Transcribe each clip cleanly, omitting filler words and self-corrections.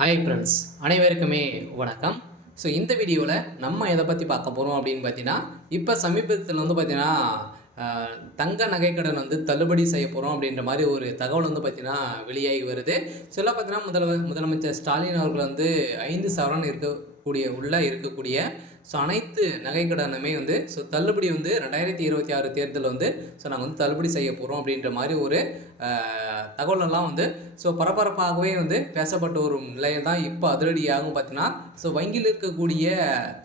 Hi friends, அனைவருக்குமே வணக்கம். So இந்த வீடியோவில் நம்ம எதை பற்றி பார்க்க போகிறோம் அப்படின்னு பார்த்தீங்கன்னா, இப்போ சமீபத்தில் பார்த்தீங்கன்னா தங்க நகைக்கடன் தள்ளுபடி செய்ய போகிறோம் அப்படின்ற மாதிரி ஒரு தகவல் பார்த்தீங்கன்னா வெளியாகி வருது. சொல்ல பார்த்தீங்கன்னா முதலமைச்சர் ஸ்டாலின் அவர்கள் 5 சவரன் இருக்கக்கூடிய ஸோ அனைத்து நகைக்கடனுமே ஸோ தள்ளுபடி 2026 தேர்தல் ஸோ நாங்கள் தள்ளுபடி செய்ய போகிறோம் அப்படின்ற மாதிரி ஒரு தகவலெல்லாம் ஸோ பரபரப்பாகவே பேசப்பட்ட ஒரு நிலையில் தான் இப்போ அதிரடியாகவும் பார்த்தீங்கன்னா, ஸோ வங்கியில் இருக்கக்கூடிய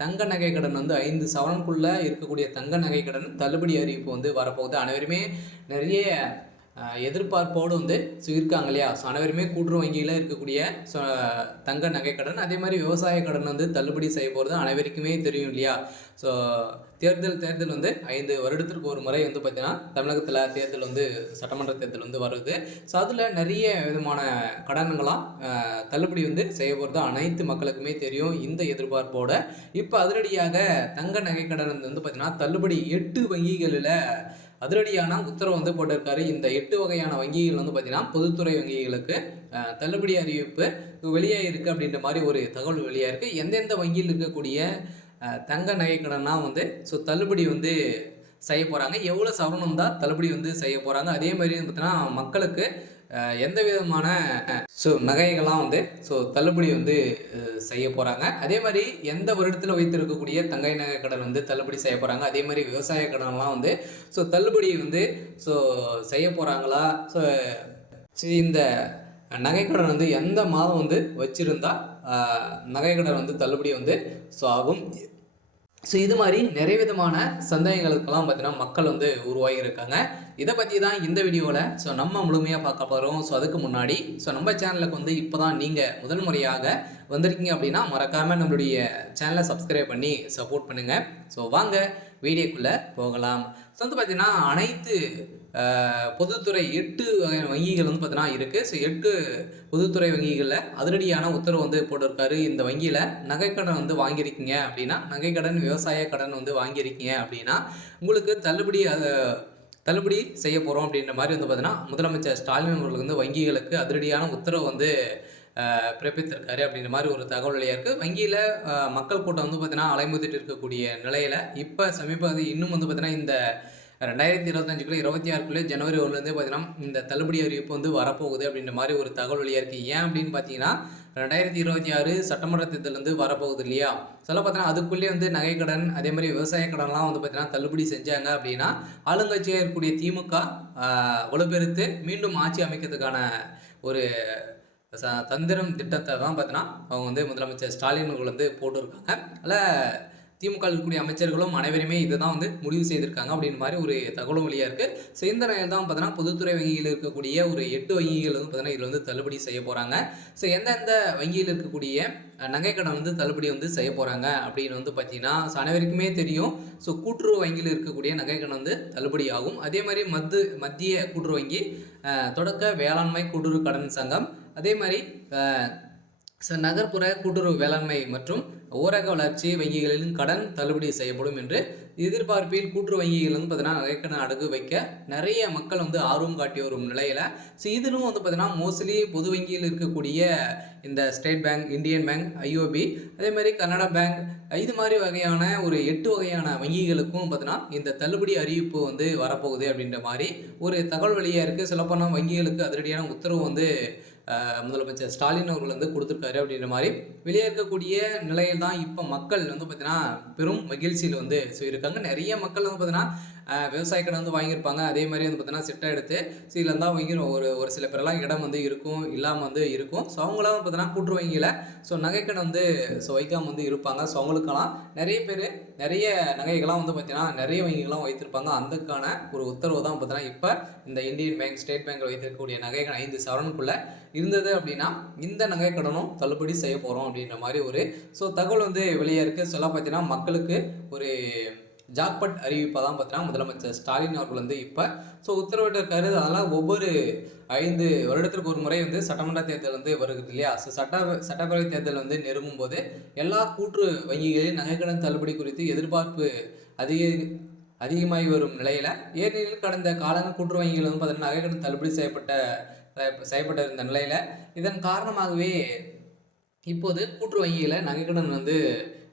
தங்க நகைக்கடன் 5 சவரனுக்குள்ளே இருக்கக்கூடிய தங்க நகைக்கடன் தள்ளுபடி அறிவிப்பு வரப்போகுது. அனைவருமே நிறைய எதிர்பார்ப்போடு ஸோ இருக்காங்க இல்லையா? ஸோ அனைவருமே கூட்டுறவு வங்கியில் இருக்கக்கூடிய ஸோ தங்க நகைக்கடன், அதே மாதிரி விவசாய கடன் தள்ளுபடி செய்ய போகிறது அனைவருக்குமே தெரியும் இல்லையா? ஸோ தேர்தல் 5 வருடத்திற்கு ஒரு முறை பார்த்தீங்கன்னா தமிழகத்தில் தேர்தல் சட்டமன்ற தேர்தல் வருது. ஸோ அதில் நிறைய விதமான கடன்களாம் தள்ளுபடி செய்ய போகிறது அனைத்து மக்களுக்குமே தெரியும். இந்த எதிர்பார்ப்போட இப்போ அதிரடியாக தங்க நகைக்கடன் பார்த்தீங்கன்னா தள்ளுபடி 8 வங்கிகளில் அதிரடியான உத்தரவு போட்டிருக்காரு. இந்த 8 வகையான வங்கிகள் பார்த்தீங்கன்னா பொதுத்துறை வங்கிகளுக்கு தள்ளுபடி அறிவிப்பு வெளியாக இருக்குது அப்படின்ற மாதிரி ஒரு தகவல் வெளியாக இருக்குது. எந்தெந்த வங்கியில் இருக்கக்கூடிய தங்க நகைக்கடன்லாம் ஸோ தள்ளுபடி செய்ய போகிறாங்க, எவ்வளோ சவரன் தான் தள்ளுபடி செய்ய போகிறாங்க, அதே மாதிரி பார்த்தீங்கன்னா மக்களுக்கு எந்த விதமான ஸோ நகைகள்லாம் ஸோ தள்ளுபடி செய்ய போகிறாங்க, அதே மாதிரி எந்த வருடத்தில் வைத்திருக்கக்கூடிய தங்கை நகை கடன் தள்ளுபடி செய்ய போகிறாங்க, அதே மாதிரி விவசாய கடன்லாம் ஸோ தள்ளுபடி ஸோ செய்ய போகிறாங்களா, ஸோ இந்த நகைக்கடன் எந்த மாதம் வச்சுருந்தா நகைக்கடன் தள்ளுபடி ஸோ ஆகும். ஸோ இது மாதிரி நிறைய விதமான சந்தேகங்களுக்கெல்லாம் பார்த்தீங்கன்னா மக்கள் உருவாகி இருக்காங்க. இதை பற்றி தான் இந்த வீடியோவில் ஸோ நம்ம முழுமையாக பார்க்க போகிறோம். ஸோ அதுக்கு முன்னாடி ஸோ நம்ம சேனலுக்கு இப்போ தான் நீங்கள் முதல் முறையாக வந்திருக்கீங்க அப்படின்னா மறக்காமல் நம்மளுடைய சேனலை சப்ஸ்கிரைப் பண்ணி சப்போர்ட் பண்ணுங்கள். ஸோ வாங்க வீடியோக்குள்ளே போகலாம். ஸோ பார்த்தீங்கன்னா அனைத்து பொதுத்துறை 8 வங்கிகள் பார்த்தீங்கன்னா இருக்குது. ஸோ 8 பொதுத்துறை வங்கிகளில் அதிரடியான உத்தரவு போட்டிருக்காரு. இந்த வங்கியில் நகைக்கடன் வாங்கியிருக்கீங்க அப்படின்னா, நகைக்கடன் விவசாய கடன் வாங்கியிருக்கீங்க அப்படின்னா உங்களுக்கு தள்ளுபடி செய்ய போகிறோம் அப்படின்ற மாதிரி பார்த்தீங்கன்னா முதலமைச்சர் ஸ்டாலின் அவர்கள் வங்கிகளுக்கு அதிரடியான உத்தரவு பிறப்பித்திருக்காரு அப்படின்ற மாதிரி ஒரு தகவல் வெளியாக இருக்குது. வங்கியில் மக்கள் கூட்டம் பார்த்தீங்கன்னா அலைமோதிட்டு இருக்கக்கூடிய நிலையில் இப்போ சமீபத்தில் இன்னும் பார்த்தீங்கன்னா இந்த 2025 26 ஜனவரி 1 பார்த்தீங்கன்னா இந்த தள்ளுபடி அறிவிப்பு வரப்போகுது அப்படின்ற மாதிரி ஒரு தகவல் வெளியாக இருக்குது. ஏன் அப்படின்னு பார்த்தீங்கன்னா 2026 சட்டமன்ற தேர்தல் வரப்போகுது இல்லையா? சொல்ல பார்த்தீங்கன்னா அதுக்குள்ளேயே நகைக்கடன், அதே மாதிரி விவசாய கடன்லாம் பார்த்தீங்கன்னா தள்ளுபடி செஞ்சாங்க அப்படின்னா ஆளுங்கட்சியாக இருக்கக்கூடிய திமுக வலுப்பெருத்து மீண்டும் ஆட்சி அமைக்கிறதுக்கான ஒரு தந்திரம் திட்டத்தை தான் பார்த்தீங்கன்னா அவங்க முதலமைச்சர் ஸ்டாலின் அவர்கள் போட்டிருக்காங்க. அதில் திமுக இருக்கக்கூடிய அமைச்சர்களும் அனைவருமே இதை தான் முடிவு செய்திருக்காங்க அப்படின்ற மாதிரி ஒரு தகவலும் வழியாக இருக்குது. ஸோ இந்த நிலையில் தான் பார்த்தீங்கன்னா பொதுத்துறை வங்கியில் இருக்கக்கூடிய ஒரு 8 வங்கிகள் பார்த்தீங்கன்னா இதில் தள்ளுபடி செய்ய போகிறாங்க. ஸோ எந்தெந்த வங்கியில் இருக்கக்கூடிய நகைக்கடன் தள்ளுபடி செய்ய போகிறாங்க அப்படின்னு பார்த்தீங்கன்னா ஸோ அனைவருக்குமே தெரியும். ஸோ கூட்டுறவு வங்கியில் இருக்கக்கூடிய நகைக்கடன் தள்ளுபடி ஆகும். அதே மாதிரி மத்திய கூட்டுறவு வங்கி, தொடக்க வேளாண்மை கூட்டுறவு கடன் சங்கம், அதே மாதிரி நகர்ப்புற கூட்டுறவு வேளாண்மை மற்றும் ஊரக வளர்ச்சி வங்கிகளின் கடன் தள்ளுபடி செய்யப்படும் என்று எதிர்பார்ப்பில் கூட்டுறவு வங்கிகள் பார்த்தீங்கன்னா நகைக்கடன் அடகு வைக்க நிறைய மக்கள் ஆர்வம் காட்டி வரும் நிலையில் ஸோ இதிலும் பார்த்தீங்கன்னா மோஸ்ட்லி பொது வங்கியில் இருக்கக்கூடிய இந்த state bank, Indian bank, IOB, அதே மாதிரி கனடா பேங்க், இது மாதிரி வகையான ஒரு 8 வகையான வங்கிகளுக்கும் பார்த்தீங்கன்னா இந்த தள்ளுபடி அறிவிப்பு வரப்போகுது அப்படின்ற மாதிரி ஒரு தகவல் வெளியாக இருக்குது. சொல்லப்போனால் வங்கிகளுக்கு அதிரடியான உத்தரவு முதலமைச்சர் ஸ்டாலின் அவர்கள் கொடுத்துருக்காரு அப்படின்ற மாதிரி வெளியே இருக்கக்கூடிய நிலையில் தான் இப்போ மக்கள் பார்த்தீங்கன்னா பெரும் மகிழ்ச்சியில் ஸோ இருக்காங்க. நிறைய மக்கள் பார்த்தீங்கன்னா விவசாய கடன் வாங்கியிருப்பாங்க. அதே மாதிரி பார்த்தீங்கன்னா சிட்டை எடுத்து ஸோ இதில் தான் வாங்கி ஒரு சில பேரெல்லாம் இடம் இருக்கும், இல்லாமல் இருக்கும். ஸோ அவங்களாம் பார்த்தீங்கன்னா கூட்டுறவு வங்கியில் ஸோ நகைக்கடன் ஸோ வைக்காமல் இருப்பாங்க. ஸோ அவங்களுக்கெல்லாம் நிறைய பேர் நிறைய நகைகள்லாம் பார்த்தீங்கன்னா நிறைய வங்கிகள்லாம் வைத்திருப்பாங்க. அதுக்கான ஒரு உத்தரவு தான் பார்த்தீங்கன்னா இப்போ இந்த இந்தியன் பேங்க், ஸ்டேட் பேங்க் வைத்திருக்கக்கூடிய நகைக்கடன் 5 சவரனுக்குள்ளே இருந்தது அப்படின்னா இந்த நகைக்கடனும் தள்ளுபடி செய்ய போகிறோம் அப்படின்ற மாதிரி ஒரு ஸோ தகவல் வெளியாக இருக்குது. சொல்ல பார்த்தீங்கன்னா மக்களுக்கு ஒரு ஜாக்பட் அறிவிப்பாக தான் பார்த்தீங்கன்னா முதலமைச்சர் ஸ்டாலின் அவர்கள் இப்போ ஸோ உத்தரவிட்டிருக்காரு. அதெல்லாம் ஒவ்வொரு 5 வருடத்திற்கு ஒரு முறை சட்டமன்ற தேர்தல் வருகிறது இல்லையா? ஸோ சட்டப்பேரவை தேர்தல் நெருங்கும் போது எல்லா கூற்று வங்கிகளின் நகைக்கடன் தள்ளுபடி குறித்து எதிர்பார்ப்பு அதிகமாகி வரும் நிலையில் ஏனெனில் கடந்த காலங்கள் கூட்டுறவு வங்கிகள் பார்த்தீங்கன்னா நகைக்கடன் தள்ளுபடி செய்யப்பட்டிருந்த நிலையில் இதன் காரணமாகவே இப்போது கூட்டுறவு வங்கியில நகைக்கடன் வந்து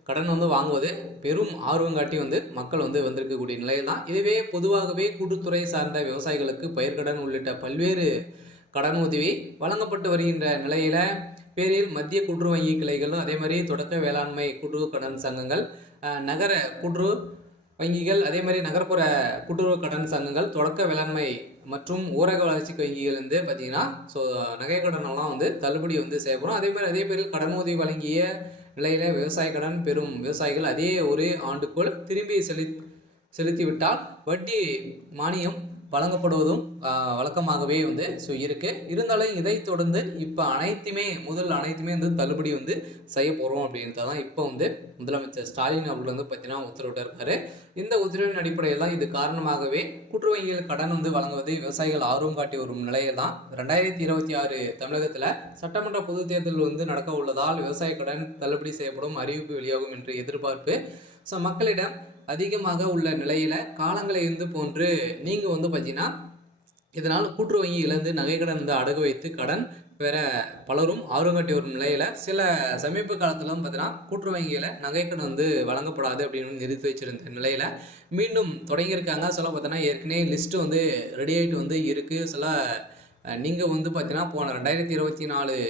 கடன் வந்து வாங்குவது பெரும் ஆர்வம் காட்டி வந்து மக்கள் வந்து வந்திருக்கக்கூடிய நிலையில் தான். இதுவே பொதுவாகவே கூட்டுத்துறை சார்ந்த விவசாயிகளுக்கு பயிர்க்கடன் உள்ளிட்ட பல்வேறு கடன் உதவி வழங்கப்பட்டு வருகின்ற நிலையில பேரில் மத்திய கூட்டுறவு வங்கி கிளைகளும் அதே மாதிரி தொடக்க வேளாண்மை கூட்டுறவு கடன் சங்கங்கள், நகர கூட்டுறவு வங்கிகள், அதே மாதிரி நகர்ப்புற கூட்டுறவு கடன் சங்கங்கள், தொடக்க வேளாண்மை மற்றும் ஊரக வளர்ச்சி வங்கிகள் வந்து பார்த்தீங்கன்னா, ஸோ நகை கடனெல்லாம் வந்து தள்ளுபடி வந்து செய்யப்படும். அதே பேரில் கடன் உதவி வழங்கிய நிலையில விவசாய கடன் பெறும் விவசாயிகள் அதே ஒரு ஆண்டுக்குள் திரும்பி செலுத்திவிட்டால் வட்டி மானியம் வழங்கப்படுவதும் வழக்கமாகவே வந்து இருக்குது. இருந்தாலும் இதை தொடர்ந்து இப்போ அனைத்துமே வந்து தள்ளுபடி வந்து செய்ய போகிறோம் அப்படின்றத தான் இப்போ வந்து முதலமைச்சர் ஸ்டாலின் அவர்கள் வந்து பார்த்தீங்கன்னா உத்தரவிட்டிருக்காரு. இந்த உத்தரவின் அடிப்படையில் தான் இது காரணமாகவே கூட்டுறவு வங்கிகள் கடன் வந்து வழங்குவது விவசாயிகள் ஆர்வம் காட்டி வரும் நிலையில் தான் 2026 தமிழகத்தில் சட்டமன்ற பொதுத் தேர்தல் வந்து நடக்க உள்ளதால் விவசாய கடன் தள்ளுபடி செய்யப்படும் அறிவிப்பு வெளியாகும் என்று எதிர்பார்ப்பு ஸோ மக்களிடம் அதிகமாக உள்ள நிலையில் காலங்களை இருந்து போன்று நீங்கள் வந்து பார்த்தீங்கன்னா இதனால் கூட்டுறவு வங்கியிலேருந்து நகைக்கடன் வந்து அடகு வைத்து கடன் பெற பலரும் ஆர்வம் காட்டி வரும் நிலையில் சில சமீப காலத்தில் பார்த்தீங்கன்னா கூட்டுறவு வங்கியில் நகைக்கடன் வந்து வழங்கப்படாது அப்படின்னு நிறுத்தி வச்சிருந்த நிலையில் மீண்டும் தொடங்கியிருக்காங்க. சில பார்த்தீங்கன்னா ஏற்கனவே லிஸ்ட்டு வந்து ரெடி ஆகிட்டு வந்து இருக்குது. சில நீங்கள் வந்து பார்த்தீங்கன்னா போன 2024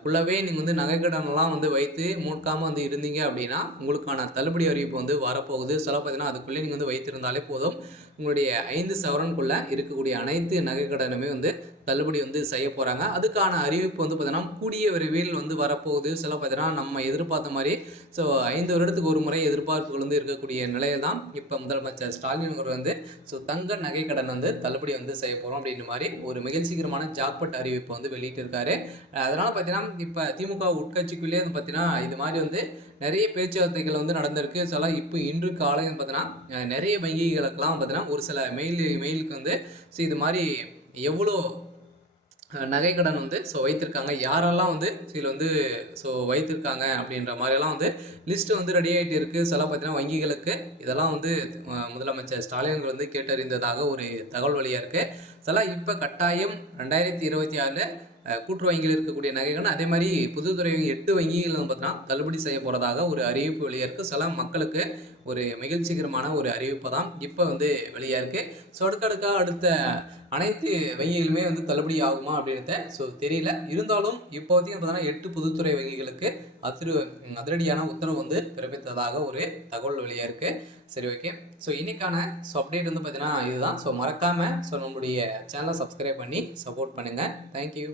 குள்ளவே நீங்கள் வந்து நகைக்கடனெல்லாம் வந்து வைத்து மூட்காமல் வந்து இருந்தீங்க அப்படின்னா உங்களுக்கான தள்ளுபடி அறிவிப்பு வந்து வரப்போகுது. சில பார்த்தீங்கன்னா அதுக்குள்ளே நீங்கள் வந்து வைத்திருந்தாலே போதும், உங்களுடைய 5 சவரனுக்குள்ளே இருக்கக்கூடிய அனைத்து நகைக்கடனுமே வந்து தள்ளுபடி வந்து செய்ய போகிறாங்க. அதுக்கான அறிவிப்பு வந்து பார்த்தீங்கன்னா கூடிய விரைவில் வந்து வரப்போகுது. சில பார்த்தீங்கன்னா நம்ம எதிர்பார்த்த மாதிரி ஸோ 5 வருடத்துக்கு ஒரு முறை எதிர்பார்ப்புகள் வந்து இருக்கக்கூடிய நிலையில் தான் இப்போ முதலமைச்சர் ஸ்டாலின் அவர் வந்து ஸோ தங்க நகைக்கடன் வந்து தள்ளுபடி வந்து செய்ய போகிறோம் அப்படின்ற மாதிரி ஒரு மகிழ்ச்சிகரமான ஜாக்பட் அறிவிப்பை வந்து வெளியிட்டிருக்காரு. அதனால் பார்த்தீங்கன்னா இப்போ திமுக உட்கட்சிக்குள்ளேயே வந்து பார்த்தீங்கன்னா இது மாதிரி வந்து நிறைய பேச்சுவார்த்தைகள் வந்து நடந்திருக்கு. சில இப்போ இன்று காலை பார்த்தீங்கன்னா நிறைய வங்கிகளுக்கெல்லாம் பார்த்தீங்கன்னா ஒரு சில மெயிலுக்கு வந்து ஸோ இது மாதிரி எவ்வளோ நகைக்கடன் வந்து ஸோ வைத்திருக்காங்க, யாரெல்லாம் வந்து இதில் வந்து ஸோ வைத்திருக்காங்க அப்படின்ற மாதிரியெல்லாம் வந்து லிஸ்ட்டு வந்து ரெடி ஆகிட்டு இருக்குது. சில பார்த்தீங்கன்னா வங்கிகளுக்கு இதெல்லாம் வந்து முதலமைச்சர் ஸ்டாலின் வந்து கேட்டறிந்ததாக ஒரு தகவல் வழியாக இருக்குது. சில இப்போ கட்டாயம் 2026 கூட்டுறவு வங்கியில் இருக்கக்கூடிய நகைகள் அதே மாதிரி பொதுத்துறை 8 வங்கிகள் பார்த்தீங்கன்னா தள்ளுபடி செய்ய போகிறதாக ஒரு அறிவிப்பு வெளியாக இருக்குது. சில மக்களுக்கு ஒரு மகிழ்ச்சிகரமான ஒரு அறிவிப்பு தான் இப்போ வந்து வெளியாக இருக்குது. ஸோ அடுத்த அனைத்து வங்கிகளுமே வந்து தள்ளுபடி ஆகுமா அப்படின்றத ஸோ தெரியல. இருந்தாலும் இப்போதைக்கு பார்த்தீங்கன்னா 8 பொதுத்துறை வங்கிகளுக்கு அதிரடியான உத்தரவு வந்து பிறப்பித்ததாக ஒரு தகவல் வெளியாக இருக்குது. சரி, ஓகே. ஸோ இன்னைக்கான ஸோ அப்டேட் வந்து பார்த்தீங்கன்னா இதுதான். ஸோ மறக்காமல் ஸோ நம்மளுடைய சேனலை சப்ஸ்கிரைப் பண்ணி சப்போர்ட் பண்ணுங்கள். தேங்க்யூ.